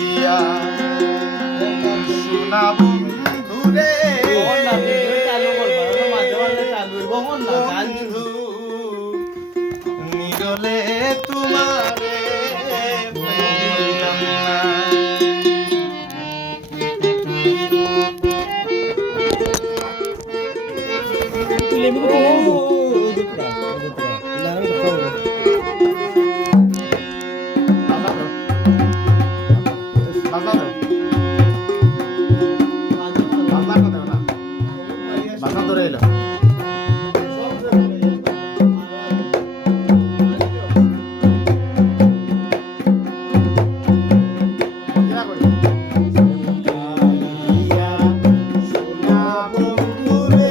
দিয়া সোনা বন্ধুরে বন্ধু নিরলে তোমারে পাইলাম না। বাসা ধরে এলো সোনা বন্ধুরে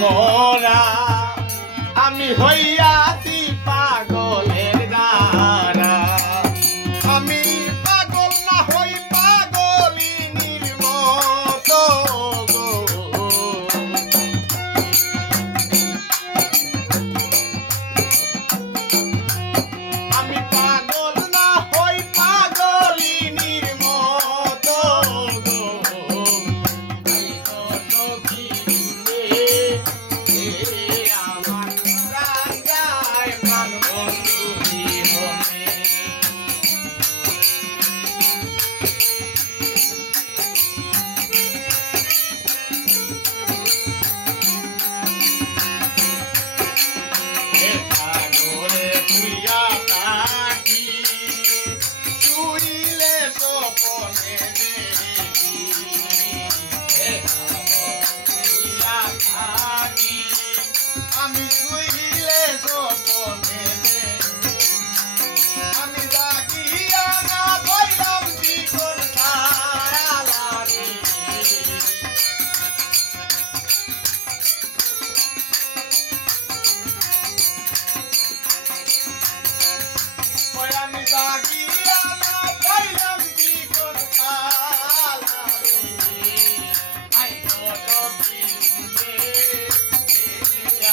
মোরা আমি হইয়াছি পাগলের দ্বারা আমি পাগল না হই পাগলিনীর মতো গো আমি পাগল না হই পাগলিনীর মতো গো এই কত কি আমার প্রাণ যায় প্রাণ বন্ধু বিহনে সাগরে শুইয়া থাকি শুইলে স্বপনে দেখি শুইয়া থাকি আমি শুইলে স্বপনে দেখি আমি জাগিয়া না পাইলাম জীবন ছাড়ালারি আমি জাগিয়া না পাইলাম জীবন ছাড়ালারি আই কত কি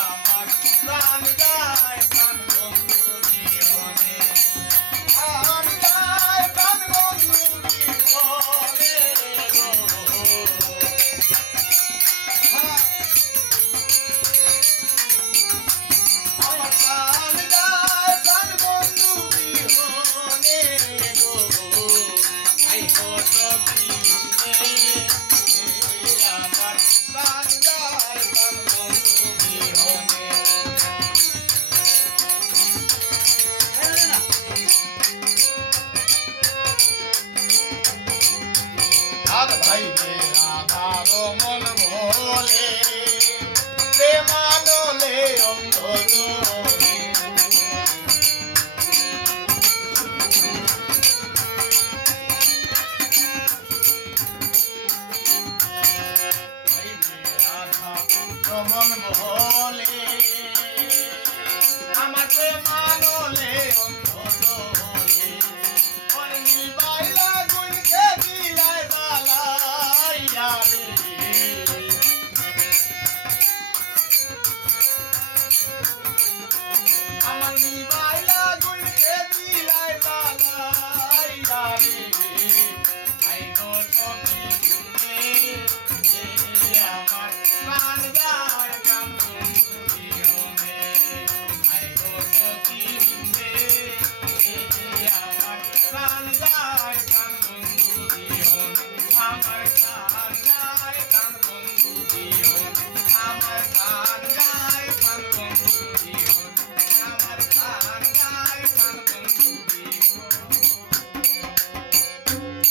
আমার প্রাণ যায় প্রাণ বন্ধু বিহনে প্রাণ যায় প্রাণ বন্ধু বিহনে গো আমার প্রাণ যায় প্রাণ বন্ধু বিহনে গো আই কত কি আমার প্রাণ যায় প্রাণ বন্ধু বিহনে রাত ভাইবে রাধার মন ভোলে প্রেমানলে অন্ধ জলে ভাইবে রাধা মন ভোলে আমার প্রেমানলে অন্ধ জলে অরনি বাইলা গুনকে দিলাই বালাইয়া রে আমার নিবাইলা গুনকে দিলাই বালাইয়া রে আই গো তুমি শুনে আমার প্রাণ যায় প্রাণ বন্ধু বিহনে আই গো তুমি শুনে আমার প্রাণ যায় প্রাণ বন্ধু বিহনে আমার প্রাণ